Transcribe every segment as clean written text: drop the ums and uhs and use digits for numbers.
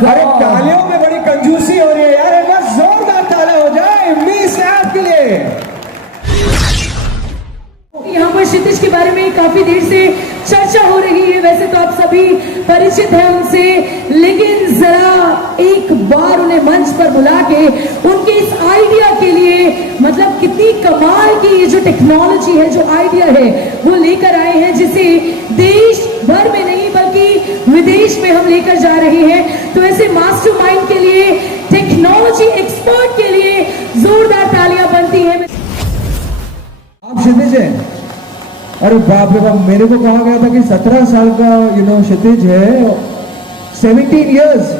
अरे तालियों में बड़ी कंजूसी हो रही है यार, एक बार जोरदार ताला हो जाए मिस ऐप के लिए। यहाँ पर क्षितिज के बारे में काफी देर से चर्चा हो रही है। वैसे तो आप सभी परिचित हैं उनसे, लेकिन जरा एक बार उन्हें मंच पर बुला के उनके इस आइडिया के लिए, मतलब कितनी कमाल की ये जो टेक्नोलॉजी है, जो आइडिया है वो लेकर आए हैं, जिसे देश भर में नहीं बल्कि विदेश में हम लेकर जा रहे हैं। तो ऐसे मास्टरमाइंड के लिए, टेक्नोलॉजी एक्सपर्ट के लिए जोरदार तालियां बनती हैं। आप क्षितिज हैं? अरे बाप रे बाप, मेरे को कहा गया था कि 17 साल का क्षितिज है, 17 इयर्स।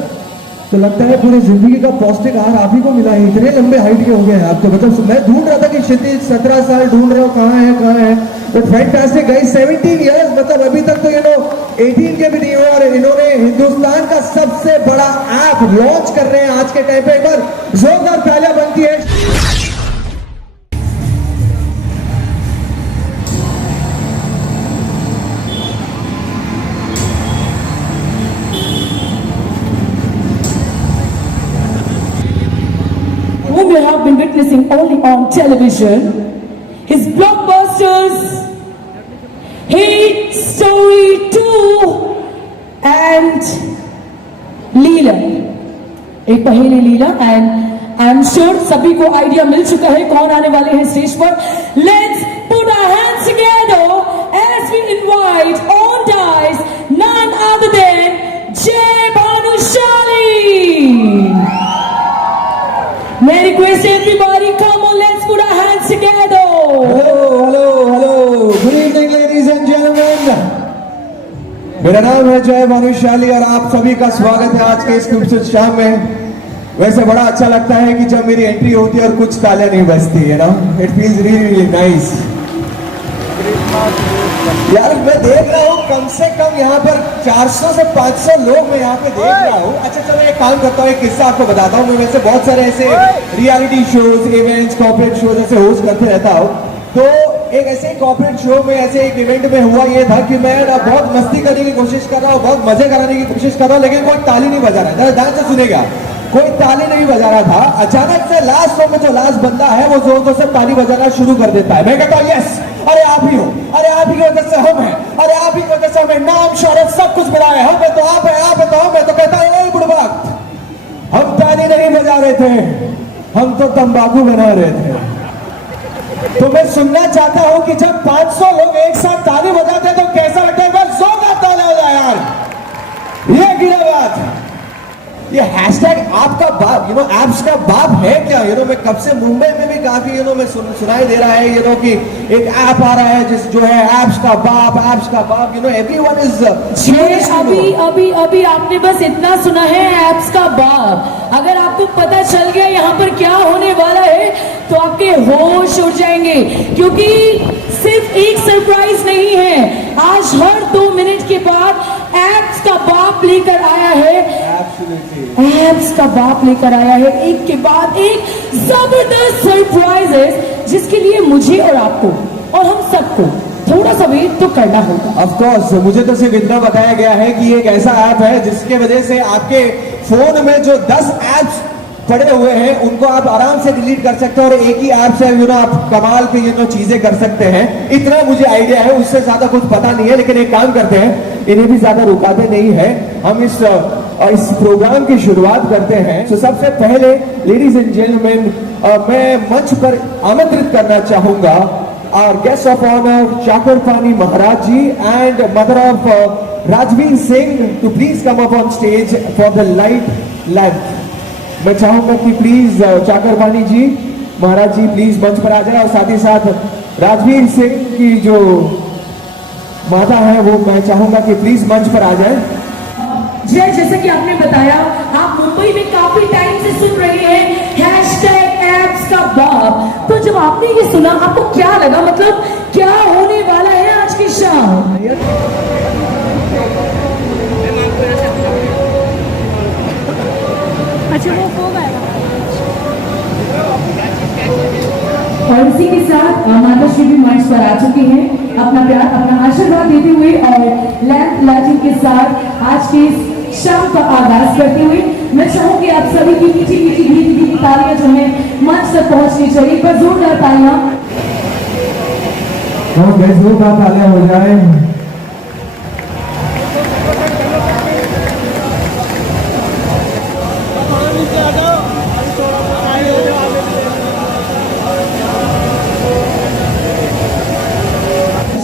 तो लगता है पूरी जिंदगी का पौष्टिक आहार आप ही को मिला है, इतने लंबे हाइट के हो गए हैं आप। तो मतलब मैं ढूंढ रहा था कि क्षितिज 17 साल ढूंढ रहा हूँ कहाँ है, बट फैंटास्टिक गाइस, 17 इयर्स, मतलब अभी तक तो 18 के भी नहीं हुए और इन्होंने हिंदुस्तान का सबसे बड़ा ऐप लॉन्च कर रहे हैं आज के टाइम पे। एक बार जोरदार तालियां बनती है। Whom you have been witnessing only on television, his blockbusters, Hate Story 2 and लीला, एक पहेली लीला। एंड आई एम श्योर सभी को आइडिया मिल चुका है कौन आने वाले हैं स्टेज पर। Let's put our hands together as we invite on dais none other than Jay Bhanushali. May I request everybody, come on, let's put our hands together. Hello. Good evening, ladies and gentlemen. मेरा नाम है जय भानुशाली और आप सभी का स्वागत है आज के इस खूबसूरत शाम में। वैसे बड़ा अच्छा लगता है कि जब मेरी एंट्री होती है और कुछ तालियां नहीं बजती है ना, इट फील्स रियली नाइस। यार मैं देख रहा हूँ कम से कम यहाँ पर 400 से 500 लोग मैं यहाँ पे देख रहा हूँ। अच्छा चलो एक काम करता हूँ, एक किस्सा आपको बताता हूँ। मैं वैसे बहुत सारे ऐसे reality shows, events, corporate shows ऐसे होस्ट करते रहता हूँ। तो एक ऐसे कॉर्पोरेट शो में, ऐसे एक इवेंट में हुआ ये था कि मैं ना बहुत मस्ती करने की कोशिश कर रहा हूँ, बहुत मजे कराने की कोशिश कर रहा हूँ, लेकिन कोई ताली नहीं बजा रहा है। ध्यान से सुनेगा, कोई ताली नहीं बजा रहा था। अचानक से लास्ट शो में जो लास्ट बंदा है वो जोर से ताली बजाना शुरू कर देता है। मैं कहता हूँ यस, अरे आप ही हो, अरे आप ही की वजह से हम हैं, अरे आप ही की वजह से हमें नाम शोहरत सब कुछ मिला है, हम है तो आप है, आप है तो हम है। तो कहता है ए बुड़बक, हम ताली नहीं बजा रहे थे, हम तो तंबाकू बना रहे थे। तो मैं सुनना चाहता हूं कि जब 500 लोग एक साथ ताली बजाते तो कैसा लगेगा? जोरदार ताली हो जाए यार। ये गिरा बात, ये हैशटैग आपका बाप, एप्स का बाप है क्या? मैं कब से मुंबई में भी काफी मैं सुनाई दे रहा है कि एक ऐप आ रहा है जिस जो है एप्स का बाप, एवरीवन इज। अभी आपने बस इतना सुना है एप्स का बाप। अगर आपको पता चल गया यहाँ पर क्या होने वाला है तो आपके होश उड़ जाएंगे, क्योंकि सिर्फ एक सरप्राइज नहीं है, आज हर 2 मिनट के बाद एप्स का बाप लेकर आया है, एप्स का बाप लेकर आया है एक के बाद एक जबरदस्त सरप्राइजेस, जिसके लिए मुझे और आपको और हम सबको थोड़ा सा वेट तो करना होगा। ऑफ कोर्स मुझे तो सिर्फ इतना बताया गया है कि ये एक ऐसा ऐप है जिसके वजह से आपके फोन में जो 10 ऐप्स पड़े हुए हैं उनको आप आराम से डिलीट कर सकते हैं और एक ही ऐप से आप कमाल की चीजें कर सकते हैं। इतना मुझे आइडिया है, उससे ज्यादा कुछ पता नहीं है, लेकिन एक काम करते हैं, इन्हें भी ज्यादा रुकाते नहीं है, हम इस प्रोग्राम की शुरुआत करते हैं। तो सबसे पहले लेडीज एंड जेंटलमैन, मैं मंच पर आमंत्रित करना चाहूंगा our guest of honor Chakarpani Maharaj ji and mother of Rajveer Singh to please come up on stage for the light lamp। मैं चाहूंगा कि please चाकरपानी ji Maharaj ji please मंच पर आ जाए और साथ ही साथ राजवीर सिंह की जो माता है वो मैं चाहूंगा कि प्लीज मंच पर आ जाए। जय, जैसा कि आपने बताया, आप मुंबई में काफी टाइम से सुन रहे हैं हैशटैग एप्स का बाप। तो जब आपने ये सुना आपको क्या लगा, मतलब क्या होने वाला है आज की शाम? अच्छा वो हो गया। और इसी के साथ माता श्री भी मंच पर आ चुकी हैं, अपना प्यार अपना आशीर्वाद देते हुए और लैंप लाइटिंग के साथ आज के इस शाम का आगाज करते हुए मैं चाहूंगी आप सभी की मीठी मीठी धीमी धीमी तालियां जो है मंच तक पहुंचनी चाहिए। एक बार जोरदार तालियां, जोरदार तालियां हो जाए।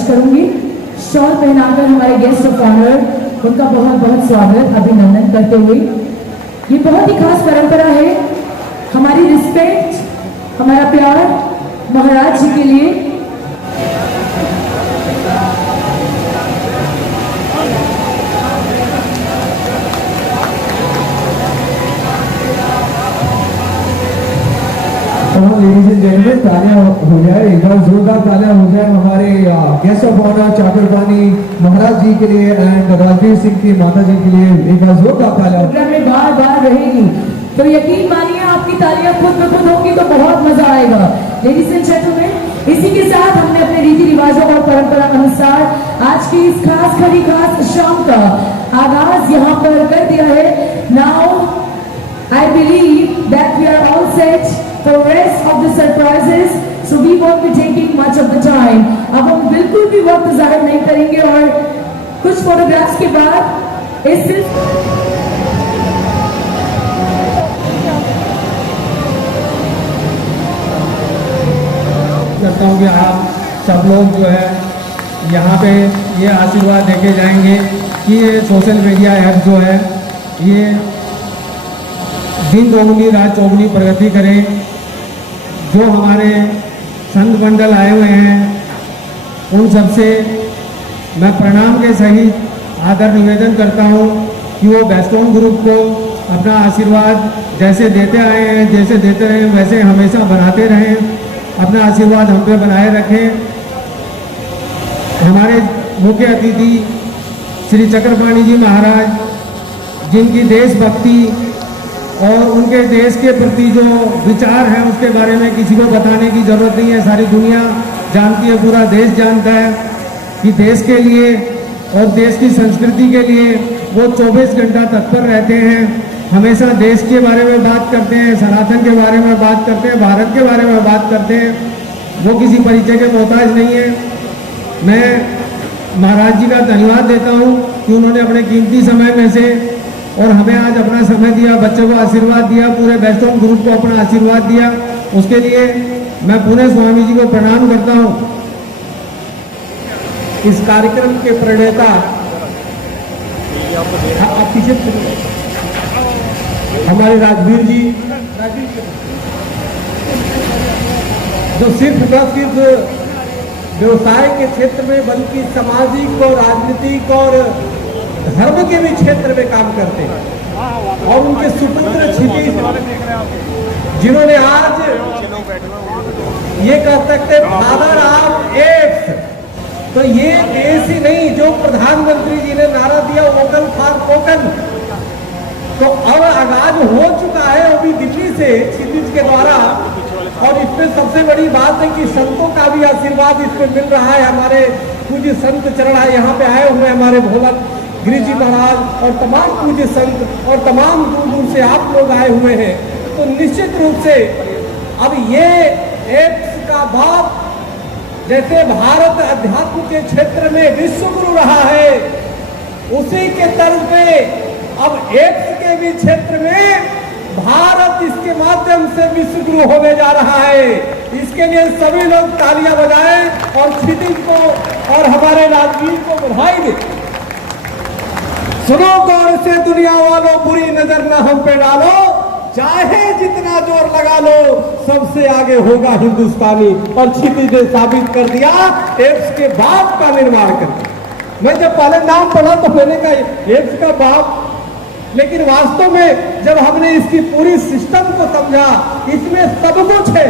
करूंगी शॉल पहनाकर हमारे गेस्ट ऑफ ऑनर उनका बहुत बहुत स्वागत अभिनंदन करते हुए। ये बहुत ही खास परंपरा है, हमारी रिस्पेक्ट हमारा प्यार महाराज जी के लिए। लेडीज एंड जेंटलमैन तालियां हो जाए, एक बार जोरदार तालियां हो जाए हमारे गेस्ट ऑफ ऑनर चाकरपानी महाराज जी के लिए एंड राजवीर सिंह की माता जी के लिए एक बार जोरदार तालियां। में बार बार रहेगी तो यकीन मानिए आपकी तालियां खुद ब खुद होगी तो बहुत मजा आएगा। लेडीज एंड जेंटलमैन, इसी के साथ हमने अपने रीति रिवाजों और परंपरा अनुसार आज की इस खास खड़ी खास शाम का आगाज यहाँ पर कर दिया है। Now I believe that we are all set for rest of the surprises, so we won't be taking much of the time। अब हम बिल्कुल भी वक्त जाहिर नहीं करेंगे और कुछ फोटोग्राफ्स के बाद इस करता हूँ कि आप सब लोग जो है यहाँ पे ये आशीर्वाद देके जाएंगे कि ये सोशल मीडिया ऐप जो है ये दिन दोगुनी रात चौगुनी प्रगति करें। जो हमारे संत मंडल आए हुए हैं उन सबसे मैं प्रणाम के सहित आदर निवेदन करता हूँ कि वो बेस्टोन ग्रुप को अपना आशीर्वाद जैसे देते आए हैं, जैसे देते रहे वैसे हमेशा बनाते रहें, अपना आशीर्वाद हम पे बनाए रखें। हमारे मुख्य अतिथि श्री चक्रपाणी जी महाराज, जिनकी देशभक्ति और उनके देश के प्रति जो विचार हैं उसके बारे में किसी को बताने की जरूरत नहीं है, सारी दुनिया जानती है, पूरा देश जानता है कि देश के लिए और देश की संस्कृति के लिए वो 24 घंटा तत्पर रहते हैं। हमेशा देश के बारे में बात करते हैं, सनातन के बारे में बात करते हैं, भारत के बारे में बात करते हैं। वो किसी परिचय के मोहताज नहीं है। मैं महाराज जी का धन्यवाद देता हूँ कि उन्होंने अपने कीमती समय में से और हमें आज अपना समय दिया, बच्चों को आशीर्वाद दिया, पूरे बेस्टोन ग्रुप को अपना आशीर्वाद दिया। उसके लिए मैं पुणे स्वामी जी को प्रणाम करता हूँ। इस कार्यक्रम के प्रणेता आप पीछे हमारे राजवीर जी, जो सिर्फ न सिर्फ व्यवसाय के क्षेत्र में बल्कि सामाजिक और राजनीतिक और धर्म के भी क्षेत्र में काम करते हैं और उनके सुपुत्र क्षितिज जिन्होंने आज ये कह सकते फादर ऑफ एप्स। तो ये देश ही नहीं, जो प्रधानमंत्री जी ने नारा दिया वोकल फॉर वोकल, तो अब आगाज हो चुका है वो भी दिल्ली से क्षितिज के द्वारा। और इसमें सबसे बड़ी बात है कि संतों का भी आशीर्वाद इसमें मिल रहा है। हमारे पूज्य संत चरण यहाँ पे आए हुए, हमारे भोला गिरी जी महाराज और तमाम पूज्य संत और तमाम दूर दूर से आप लोग आए हुए हैं। तो निश्चित रूप से अब ये एप्स का बाप, जैसे भारत अध्यात्म के क्षेत्र में विश्व गुरु रहा है, उसी के तर्ज पे अब एप्स के भी क्षेत्र में भारत इसके माध्यम से विश्व गुरु होने जा रहा है। इसके लिए सभी लोग तालियां बजाएं और क्षितिज को और हमारे राजवीर को बधाई दें। सुनो गौर से दुनिया वालों, बुरी नजर न हम पे डालो, चाहे जितना जोर लगा लो, सबसे आगे होगा हिंदुस्तानी। और क्षितिज ने साबित कर दिया, एप्स के बाप का निर्माण कर दिया। मैं जब पहले नाम पढ़ा तो मैंने कहा एप्स का बाप, लेकिन वास्तव में जब हमने इसकी पूरी सिस्टम को समझा, इसमें सब कुछ है।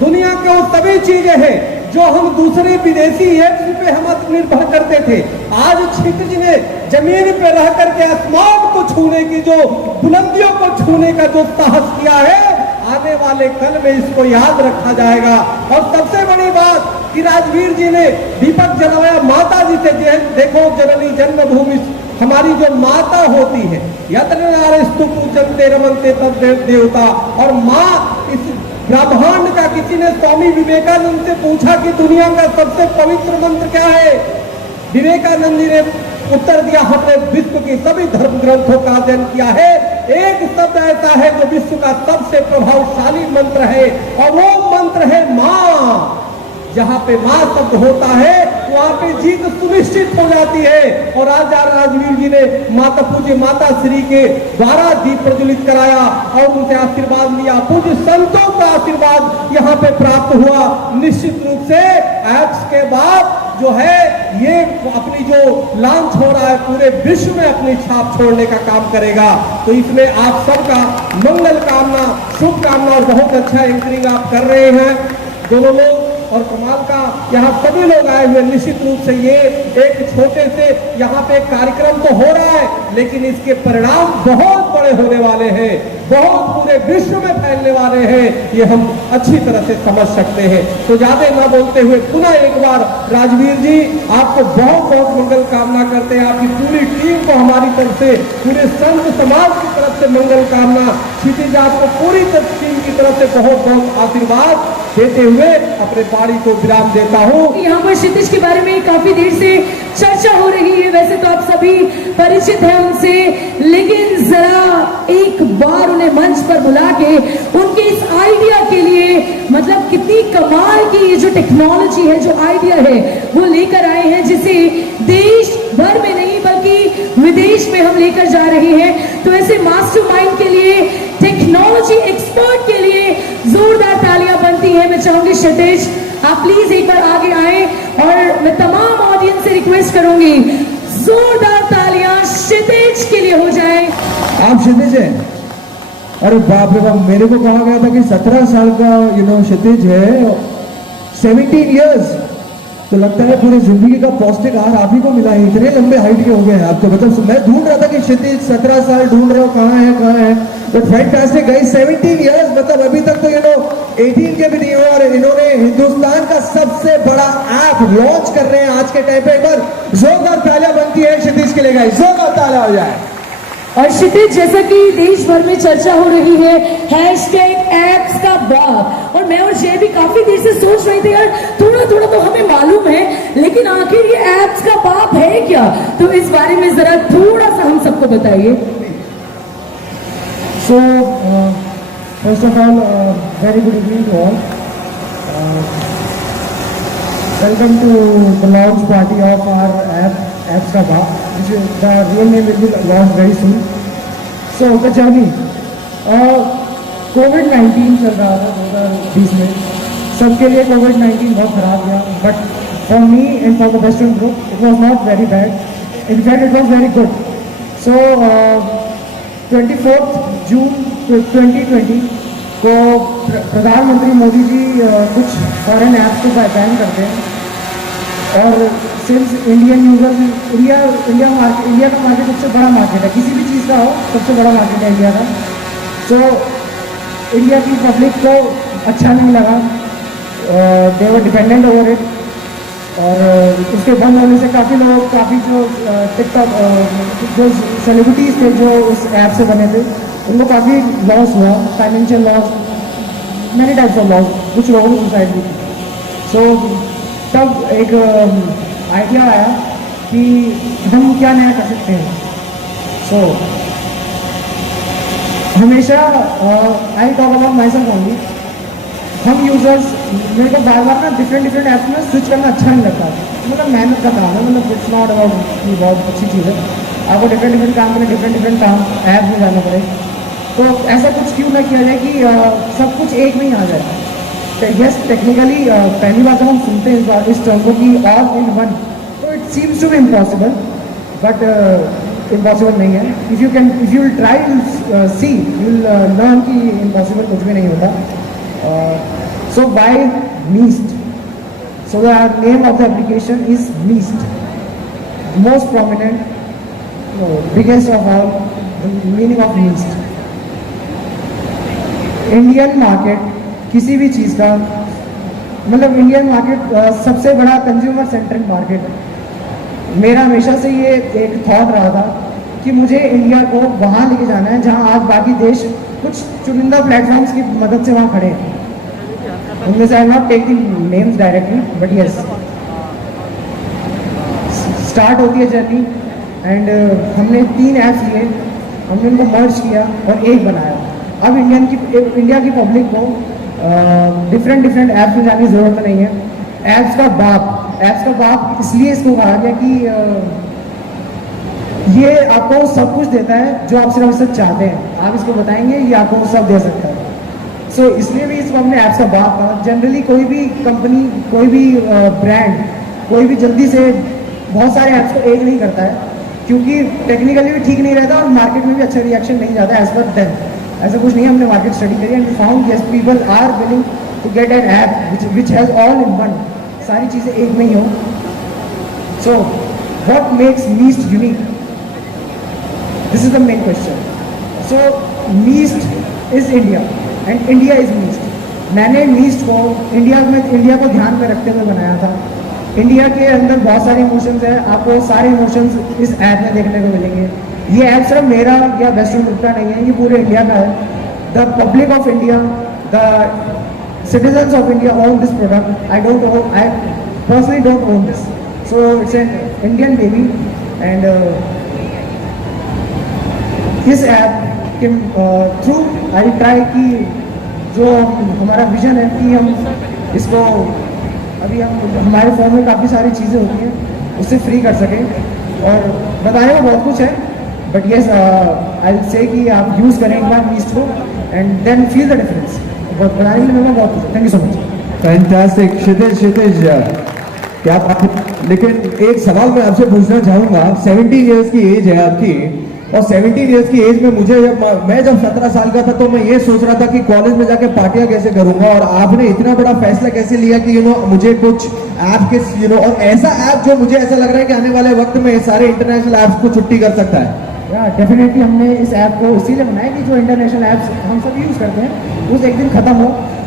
दुनिया के वो सभी चीजें हैं जो हम दूसरे विदेशी एप्स पे हम निर्भर करते थे। आज क्षितिज ने जमीन पे रह करके आसमान को छूने की, जो बुलंदियों को छूने का जो साहस किया है, आने वाले कल में इसको याद रखा जाएगा। और सबसे बड़ी बात कि राजवीर जी ने दीपक जलाया माता जी से, देखो जननी जन्मभूमि, हमारी जो माता होती है, यत्र नारेस्तु पूजन्ते रमन्ते तद देवता। और माँ, इस ब्रह्मांड का किसी ने स्वामी विवेकानंद से पूछा कि दुनिया का सबसे पवित्र मंत्र क्या है? विवेकानंद जी ने उत्तर दिया, हमने विश्व के सभी धर्म ग्रंथों का अध्ययन किया है, एक शब्द ऐसा है जो विश्व का सबसे प्रभावशाली मंत्र है, और वो मंत्र है माँ। जहां पे माँ शब्द होता है वहां पे जीत सुनिश्चित हो जाती है। और आज राजवीर जी ने माता पूज्य माता श्री के द्वारा दीप प्रज्वलित कराया और उनसे आशीर्वाद लिया। पूज्य संतों का आशीर्वाद यहाँ पे प्राप्त हुआ। निश्चित रूप से एप्स के बाद जो है ये अपनी जो लॉन्च हो रहा है, पूरे विश्व में अपनी छाप छोड़ने का काम करेगा। तो इसमें आप सबका मंगल कामना, शुभकामना, और बहुत अच्छा एंकरिंग आप कर रहे हैं दोनों लोग, और कमाल का यहाँ सभी लोग आए हुए। निश्चित रूप से ये एक छोटे से यहाँ पे कार्यक्रम तो हो रहा है, लेकिन इसके परिणाम बहुत बड़े होने वाले हैं, बहुत पूरे विश्व में फैलने वाले हैं, ये हम अच्छी तरह से समझ सकते हैं। तो ज्यादा न बोलते हुए पुनः एक बार राजवीर जी आपको बहुत बहुत मंगल कामना करते हैं। आपकी पूरी टीम को हमारी तरफ से, पूरे संत समाज की तरफ से मंगल कामना। क्षितिज आपको पूरी टीम की तरफ से बहुत बहुत आशीर्वाद देते हुए अपने बाड़ी को विराम देता हूँ। यहाँ पर क्षितिज के बारे में काफी देर से चर्चा हो रही है। वैसे तो आप सभी परिचित हैं उनसे, लेकिन जरा एक बार उन्हें मंच पर बुला के उनके इस आइडिया के लिए, मतलब कितनी कमाल की ये जो टेक्नोलॉजी है, जो आइडिया है वो लेकर आए हैं, जिसे देश भर में नहीं बल्कि विदेश में हम लेकर जा रहे हैं। तो ऐसे मास्टरमाइंड के लिए, टेक्नोलॉजी एक्सपर्ट के लिए जोरदार तालियां बनती है। मैं चाहूंगी क्षितिज आप प्लीज एक बार आगे आए, और मैं तमाम ऑडियंस से रिक्वेस्ट करूंगी जोरदार तालियां क्षितिज के लिए हो जाए। आप क्षितिज हैं? अरे बाप रे बाप, मेरे को कहा गया था कि 17 साल का क्षितिज है, 17 इयर्स। तो लगता है पूरी जिंदगी का पौष्टिक आहार आप ही को मिला है, इतने लंबे हाइट के हो गए हैं आप तो। मतलब मैं ढूंढ रहा था कि क्षितिज 17 साल ढूंढ रहा हूँ, कहाँ है। बट फैंटास्टिक गाइस, 17 इयर्स, मतलब अभी तक तो 18 के भी नहीं हुए, और इन्होंने हिंदुस्तान का सबसे बड़ा ऐप लॉन्च कर रहे हैं आज के टाइम पे। एक बार जोरदार तालियां बनती है क्षितिज के लिए गाइस, जोरदार तालियां हो जाए। और क्षितिज, जैसा कि देश भर में चर्चा हो रही है #एप्स का बाप, और मैं और जय भी काफी देर से सोच रहे थे यार, थोड़ा थोड़ा तो हमें मालूम है, लेकिन आखिर ये एप्स का बाप है क्या? तो इस बारे में जरा थोड़ा सा हम सबको बताइए। So, first of all, very good evening to all. Welcome to the launch party of our app, Apps Ka Baap, which is, the real name will be launched very soon. So, the journey. COVID-19 चल रहा था 2020 में, सबके लिए COVID-19 बहुत खराब गया, but for me and for the Western group, it was not very bad. In fact, it was very good. So, 24 जून 2020 को प्रधानमंत्री मोदी जी कुछ फॉरेन ऐप्स को बैन करते हैं और सिंस इंडियन यूजर्स इंडिया का मार्केट सबसे बड़ा मार्केट है, किसी भी चीज़ का हो सबसे बड़ा मार्केट है इंडिया का। सो इंडिया की पब्लिक को अच्छा नहीं लगा, दे वर डिपेंडेंट ओवर इट, और उसके बंद होने से काफ़ी लोग, काफ़ी जो टिकटॉक जो सेलिब्रिटीज़ थे जो उस ऐप से बने थे उनको काफ़ी लॉस हुआ, financial loss, many types of loss, कुछ लोगों ने सुसाइड भी की। सो तब एक आइडिया आया कि हम क्या नया कर सकते हैं। सो हमेशा I talk about my self only, हम यूजर्स, मेरे को बार बार ना डिफरेंट ऐप्स में स्विच करना अच्छा नहीं लगता, मतलब मेहनत का काम है, मतलब इट्स नॉट अबाउट कि बहुत अच्छी चीज़ है, आपको डिफरेंट काम में डिफरेंट काम ऐप में जाना पड़े। तो ऐसा कुछ क्यों ना किया जाए कि सब कुछ एक में ही आ जाए। यस, टेक्निकली पहली बार जब हम सुनते हैं इस टर्म को कि ऑल इन वन, तो it seems to be impossible, but impossible नहीं है। If you will try see, you will learn कि इम्पॉसिबल कुछ भी नहीं होता। So why Meest? So the name of the application is Meest, most prominent, biggest of all, meaning of Meest. Indian market किसी भी चीज़ का, मतलब इंडियन मार्केट सबसे बड़ा कंज्यूमर सेंट्रिक मार्केट है। मेरा हमेशा से ये एक थॉट रहा था कि मुझे इंडिया को वहाँ लेके जाना है जहाँ आज बाकी देश कुछ चुनिंदा प्लेटफॉर्म्स की मदद से वहाँ खड़े हैं। उनमें से I not take the names directly, but yes, start होती है जर्नी एंड हमने 3 ऐप्स लिए, हमने उनको मर्ज किया और एक बनाया। अब इंडिया की पब्लिक को डिफरेंट ऐप्स में जाने की ज़रूरत नहीं है। ऐप्स का बाप इसलिए इसको कहा गया कि ये आपको सब कुछ देता है जो आप सिर्फ उससे चाहते हैं, आप इसको बताएंगे ये आपको सब दे सकता है। सो इसलिए भी इसको हमने ऐप्स का बाप कहा। जनरली कोई भी कंपनी, कोई भी ब्रांड, कोई भी जल्दी से बहुत सारे ऐप्स को एक नहीं करता है, क्योंकि टेक्निकली भी ठीक नहीं रहता और मार्केट में भी अच्छा रिएक्शन नहीं जाता एज पर देम। ऐसा कुछ नहीं है, हमने मार्केट स्टडी करी and found yes people are willing to get an app which has all in one, सारी चीज़ें एक में ही हो। So what makes Meest unique? This is the main question. So Meest is India and India is Meest. मैंने Meest को India को ध्यान में रखते हुए बनाया था। इंडिया के अंदर बहुत सारे इमोशंस हैं, आपको सारे इमोशंस इस ऐप में देखने को मिलेंगे। ये ऐप सिर्फ मेरा या वेस्टर्न ग्रुप का नहीं है, ये पूरे इंडिया का है। The public of India, the citizens of India own this product. I personally don't own this, so it's an Indian baby. And इस ऐप के थ्रू आई ट्राई कि जो हमारा विजन है कि हम इसको, अभी हम हमारे फ़ोन में काफ़ी सारी चीज़ें होती हैं, उससे फ्री कर सकें। और बताने को बहुत कुछ है, but yes I will say कि आप यूज़ करें एक बार मीस्ट को and then feel the difference. बताने के लिए मेरे को बहुत कुछ। Thank you so much. Fantastic Kshitij, क्या बात। लेकिन एक सवाल मैं आपसे पूछना चाहूँगा, 17 ईयर्स की एज है आपकी, और 17 ईयर्स की एज में मुझे जब 17 साल का था तो मैं ये सोच रहा था कि कॉलेज में जाके पार्टियां कैसे करूंगा, और आपने इतना बड़ा फैसला कैसे लिया कि मुझे कुछ ऐप के और ऐसा ऐप जो मुझे ऐसा लग रहा है कि आने वाले वक्त में सारे इंटरनेशनल ऐप्स को छुट्टी कर सकता है। डेफिनेटली हमने इस ऐप को इसीलिए बनाया कि जो इंटरनेशनल ऐप्स हम सब यूज़ करते हैं उस एक दिन ख़त्म हो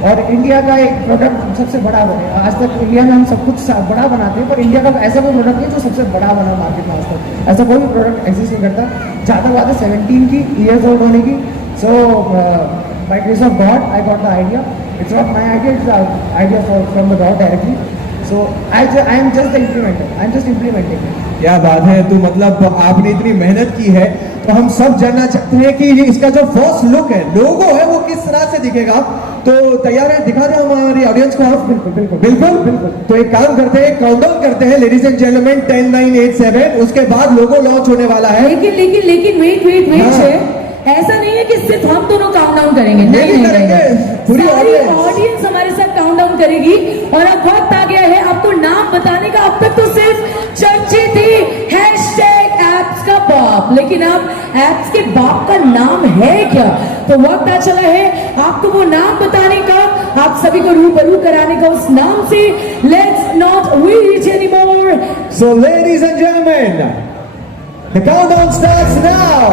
और इंडिया का एक प्रोडक्ट सबसे बड़ा बने। आज तक इंडिया में हम सब कुछ बड़ा बनाते हैं, पर इंडिया का ऐसा कोई प्रोडक्ट नहीं जो सबसे बड़ा बना मार्केट में आज तक। ऐसा कोई भी प्रोडक्ट एग्जिस्ट नहीं करता। जहाँ तक बात है 17 की ईयर्स ओल्ड होने की, so by grace of God I got the idea. It's not my idea, it's idea from the God directly. So I am just the implementer, I am just implementing. क्या बात है। तो मतलब आपने इतनी मेहनत की है, तो हम सब जानना चाहते हैं कि ये इसका जो फर्स्ट लुक है, लोगो है, वो किस तरह से दिखेगा। तो तैयार है, दिखा दें हमारी ऑडियंस को आप? बिल्कुल बिल्कुल बिल्कुल बिल्कुल। तो एक काम करते हैं, काउंटडाउन करते हैं लेडीज एंड जेंटलमैन, 10 9 8 7, उसके बाद लोगो लॉन्च होने वाला है। लेकिन वेट हाँ। ऐसा नहीं है कि सिर्फ हम दोनों काउंटडाउन करेंगे, नहीं करेंगे, पूरी ऑडियंस हमारे साथ काउंटडाउन करेगी। और अब वक्त आ गया है आपको नाम बताने का। अब तक तो सिर्फ चर्चित थी ऐप्स का बाप, लेकिन अब ऐप्स के बाप का नाम है क्या? तो वक्त आ चला है आपको वो नाम बताने का सभी को रूबरू कराने का उस नाम से let's not wait anymore. So ladies and gentlemen, the countdown starts now.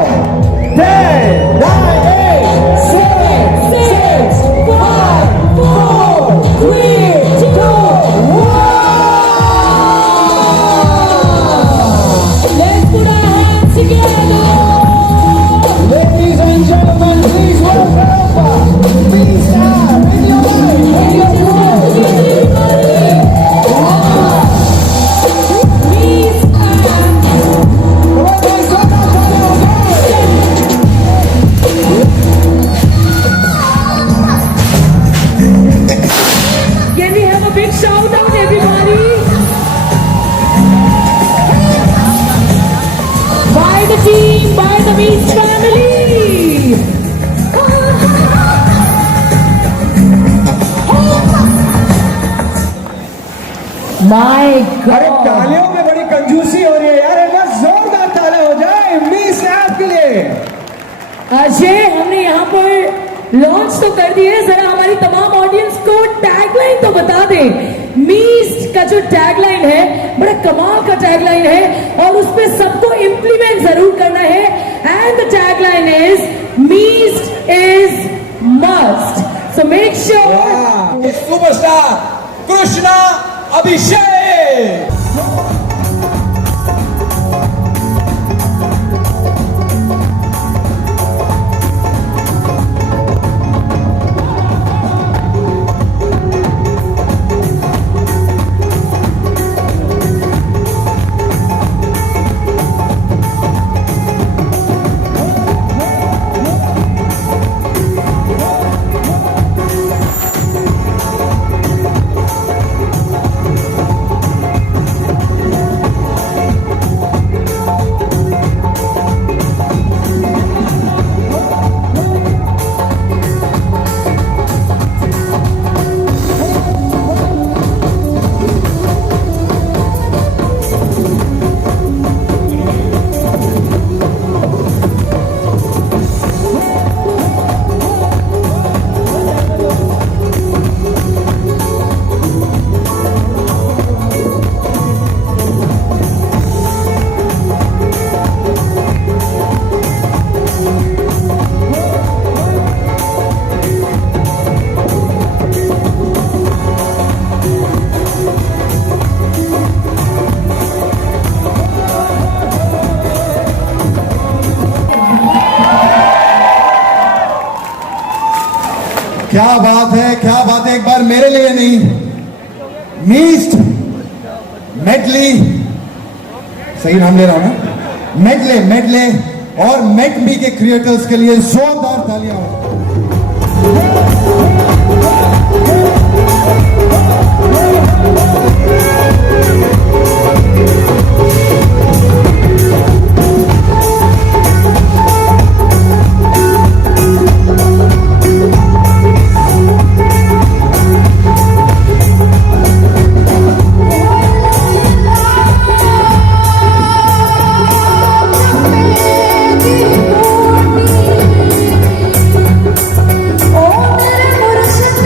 10, 9, 8, 7, 6, 5, 4, 3, 2, 1. Let's put our hands together. Ladies and gentlemen, please welcome V-Star in your life, in your life. Can we have a big shout out, everybody? By the team, by the Meets family. My अरे God. तालियों में बड़ी कंजूसी हो रही है यार, एक बार जोरदार ताली हो जाए मिस ऐप के लिए। अजय, हमने यहाँ पर लॉन्च तो कर दिए, जरा हमारी तमाम ऑडियंस को टैगलाइन तो बता दे। मीस्ट का जो टैगलाइन है बड़ा कमाल का टैगलाइन है और उस पे सबको इंप्लीमेंट जरूर करना है। And the tagline is Meest is must, so make sure. Superstar Krishna Abhishek. क्या बात है, क्या बात है। एक बार मेरे लिए नहीं, मीस्ट मेडली, सही नाम ले रहा हूं ना, मेडले और मेडमी के क्रिएटर्स के लिए जोरदार तालियां हो। ओ मेरे मुर्शिद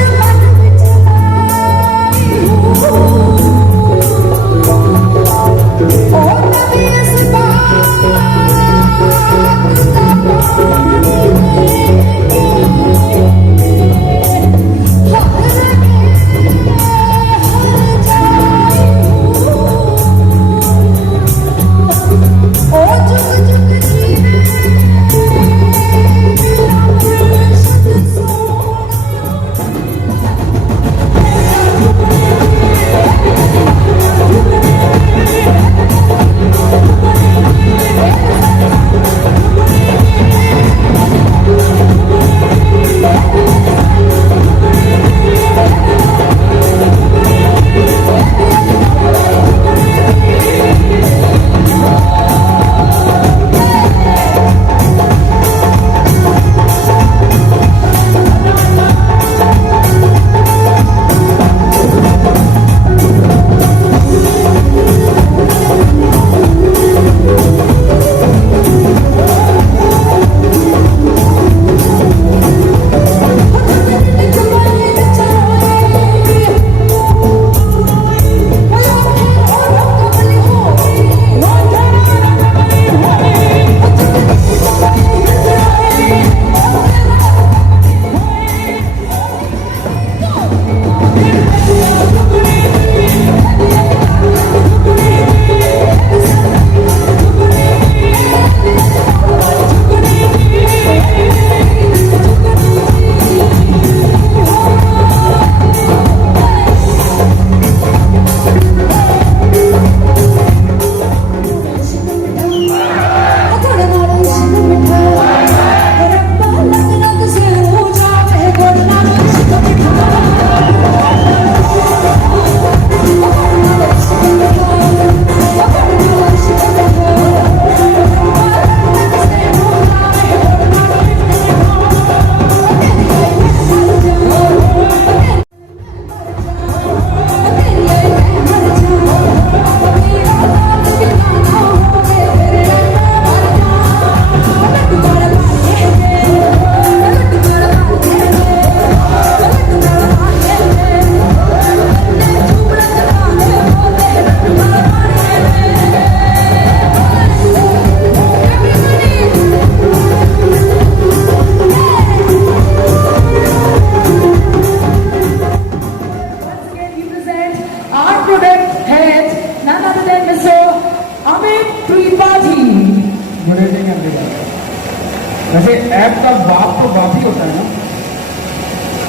डिजाइनर डिजाइन। वैसे ऐप का बाप तो बाप ही होता है ना,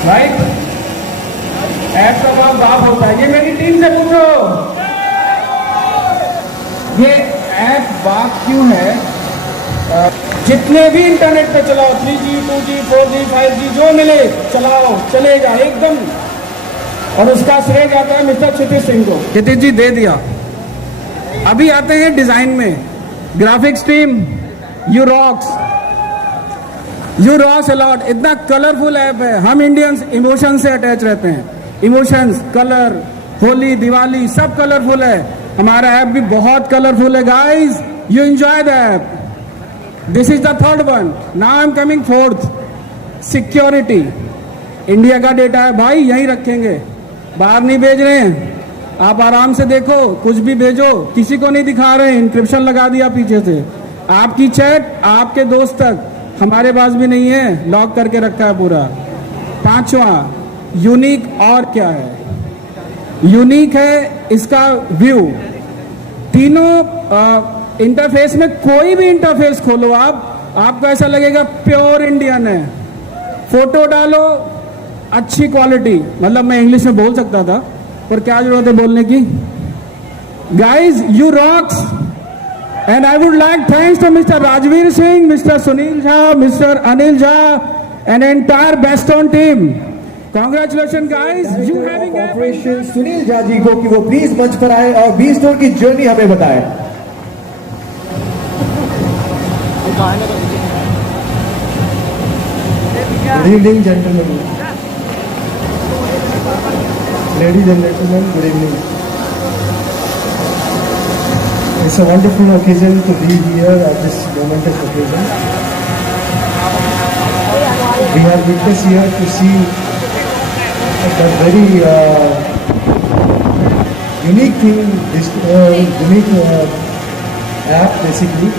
राइट? ऐप का बाप बाप होता है। ये मेरी टीम से पूछो, ये ऐप बाप क्यों है? जितने भी इंटरनेट पे चलाओ, 3G 2G 4G 5G जो मिले चलाओ, चलेगा एकदम। और उसका श्रेय जाता है मिस्टर क्षितिज सिंह को। क्षितिज जी दे दिया। अभी आते हैं डिजाइन में। Graphics team, you rocks a lot. इतना कलरफुल ऐप है। हम इंडियंस इमोशन से अटैच रहते हैं। इमोशंस, कलर, होली, दिवाली सब कलरफुल है। हमारा ऐप भी बहुत कलरफुल है guys. You enjoy the app. This is the third one. Now I am coming fourth, security. India का डेटा है भाई, यहीं रखेंगे, बाहर नहीं भेज रहे हैं। आप आराम से देखो, कुछ भी भेजो, किसी को नहीं दिखा रहे हैं। इंक्रिप्शन लगा दिया पीछे से। आपकी चैट आपके दोस्त तक, हमारे पास भी नहीं है, लॉक करके रखा है पूरा। पांचवा, यूनिक। और क्या है यूनिक? है इसका व्यू। तीनों इंटरफेस में कोई भी इंटरफेस खोलो आपको ऐसा लगेगा प्योर इंडियन है। फोटो डालो, अच्छी क्वालिटी। मतलब मैं इंग्लिश में बोल सकता था, पर क्या जरूरत है बोलने की। Guys, you rocks. And I would like thanks to mister Rajveer Singh, mister Sunil Jha, mister Anil Jha and entire Bestone team. Congratulation guys, you having operation Sunil Jha ji को कि वो प्लीज मंच पर आए और 20 स्टोर की जर्नी हमें बताएं। Good evening, gentlemen. Ladies and gentlemen, good evening. It's a wonderful occasion to be here at this momentous occasion. We are witness here to see the very unique thing, this unique app basically.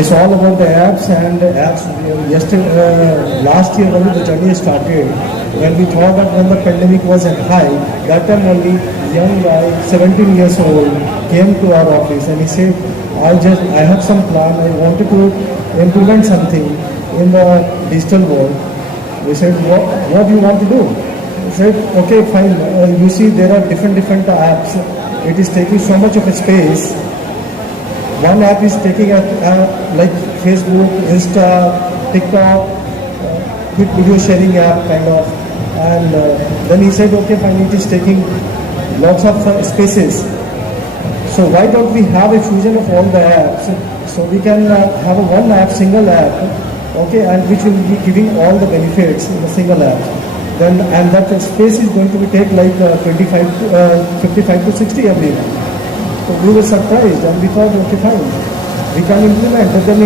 It's all about the apps and apps. Last year only the journey started. When we thought that when the pandemic was at high, that time only young guy, 17 years old, came to our office and he said, I have some plan. I wanted to implement something in the digital world. We said, what do you want to do? He said, okay, fine. You see, there are different apps. It is taking so much of a space. One app is taking like Facebook, Insta, TikTok, quick video sharing app kind of. And then he said, okay, fine, it is taking lots of spaces. So why don't we have a fusion of all the apps? So we can have a one app, single app, okay, and which will be giving all the benefits in the single app. Then and that space is going to be take like 55 to 60 every month. So we were surprised and we thought, okay, fine, we can implement. But then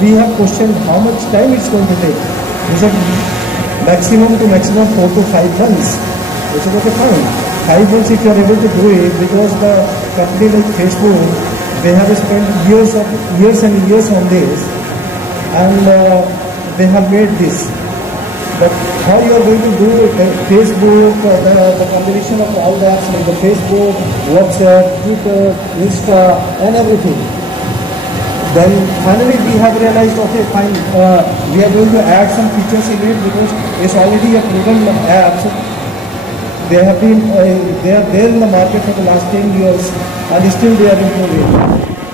we have questioned how much time it's going to take. We said maximum 4 to 5 months. We said, okay, fine. 5 months if you are able to do it, because the company like Facebook, they have spent years and years on this, and they have made this. But how you are going to do it? Facebook, the combination of all the apps like the Facebook, WhatsApp, Twitter, Insta, and everything. Then finally we have realized, okay, fine, we are going to add some features in it because it's already a proven app. They have been, they are there in the market for the last 10 years, and still they are improving.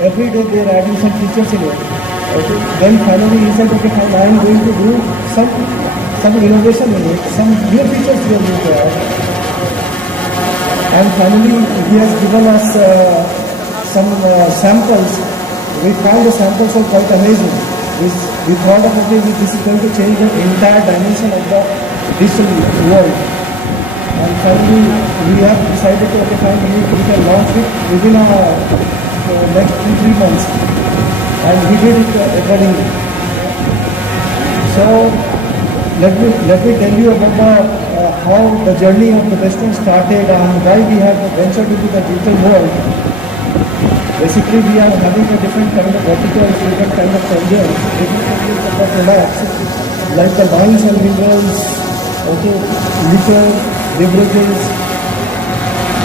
Every day they are adding some features in it. Okay. Then finally he said, okay, fine, I am going to do some innovation in it, some new features we are going to add. And finally he has given us some samples. We found the samples are quite amazing. We thought of, okay, this is going to change the entire dimension of the digital world. And finally we have decided to, okay, fine, we can launch it within next 2-3 months. And we did it accordingly. So let me tell you about how the journey of the Bestone started and why we have ventured into the digital world. Basically, we are having a different kind of verticals, different kind of engines, different kinds of products, like the wines and minerals, okay, liquor, beverages,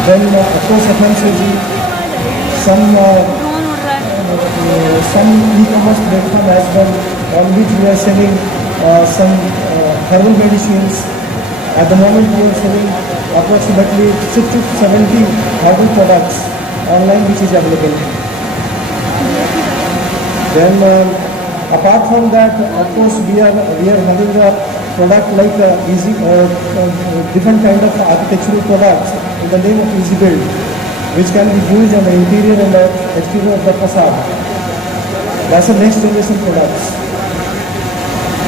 Then of course FMCG, some e-commerce platform as well, on which we are selling some herbal medicines. At the moment we are selling approximately 60 to 70 herbal products online which is available. Then apart from that, of course we are having a product like different kind of architectural products in the name of Easy Build, which can be used on the interior and the exterior of the facade. That's the next generation products.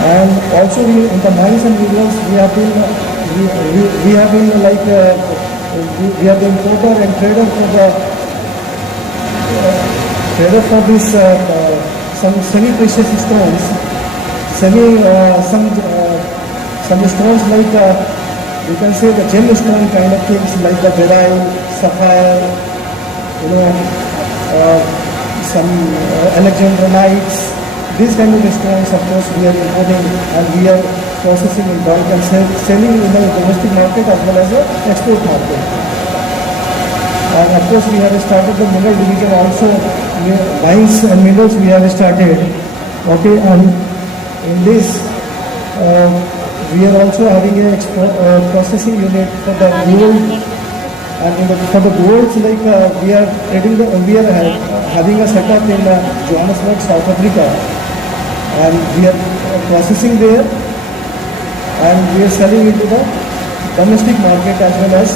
And also in the mines and minerals we have been importer and trader for this some semi-precious stones, some stones like you can say the gemstone kind of things like the beryl, sapphire, some alexandronites. These kind of stones, of course, we are importing and we are processing in bulk and selling in the domestic market as well as the export market. And of course, we have started the mineral division also. Mines and minerals we have started. Okay, and in this, we are also having a processing unit for the gold. And for the golds, like we are having a setup in Johannesburg, South Africa, and we are processing there, and we are selling into the domestic market as well as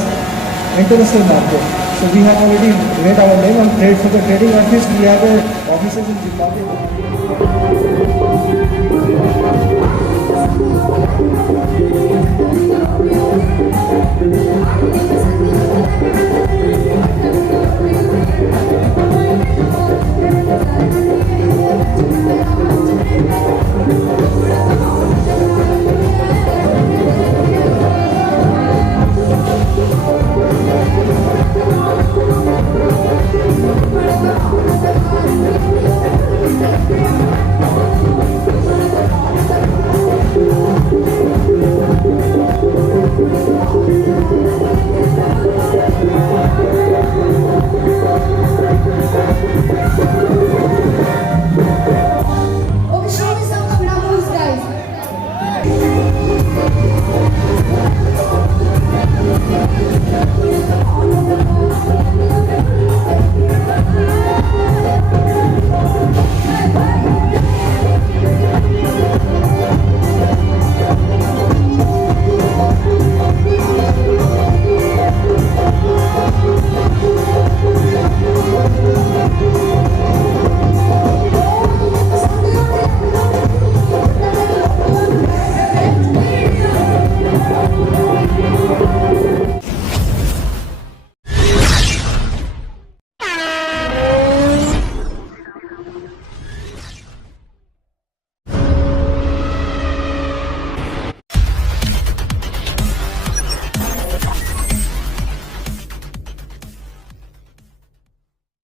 international market. So we have already made our name and trade for the trading office. We have offices in Zimbabwe.